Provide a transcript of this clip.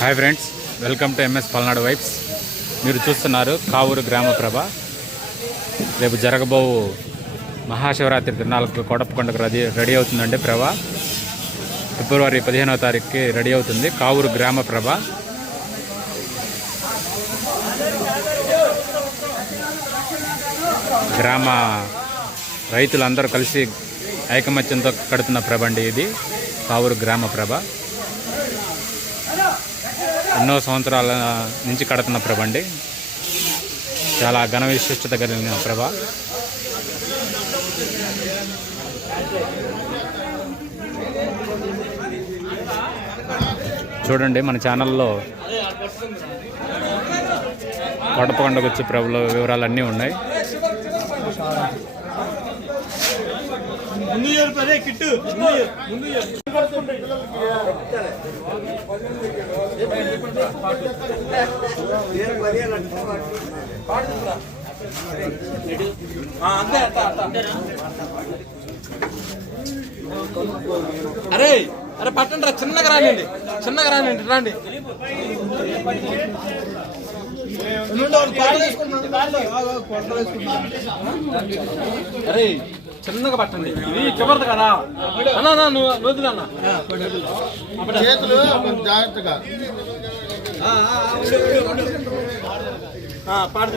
Hi friends, welcome to MS Palnadu vibes. మీరు చూస్తున్నారు కావూరు గ్రామ ప్రభ. రేపు జరగబో మహాశివరాత్రి తిరునాళ్ళకు కోటప్పకొండకు రెడీ అవుతుందండి ప్రభ. ఫిబ్రవరి 15వ తారీఖుకి రెడీ అవుతుంది కావూరు గ్రామ ప్రభ. గ్రామ రైతులందరూ కలిసి ఐకమత్యంతో కడుతున్న ప్రభ అండి ఇది కావూరు గ్రామ ప్రభ. ఎన్నో సంవత్సరాల నుంచి కడుతున్న ప్రభ అండి. చాలా ఘన విశిష్టత కలిగిన ప్రభ. చూడండి, మన ఛానల్లో కోటప్పకొండకు వచ్చే ప్రభుల వివరాలన్నీ ఉన్నాయి. అరే అరే పట్టండి రా, చిన్నగా రానండి రండి. అరే చిన్నగా పట్టండి, ఇది చివరిది కదా అన్నా. నువ్వు వదిలన్నా చేతులు జాగ్రత్తగా పాడు.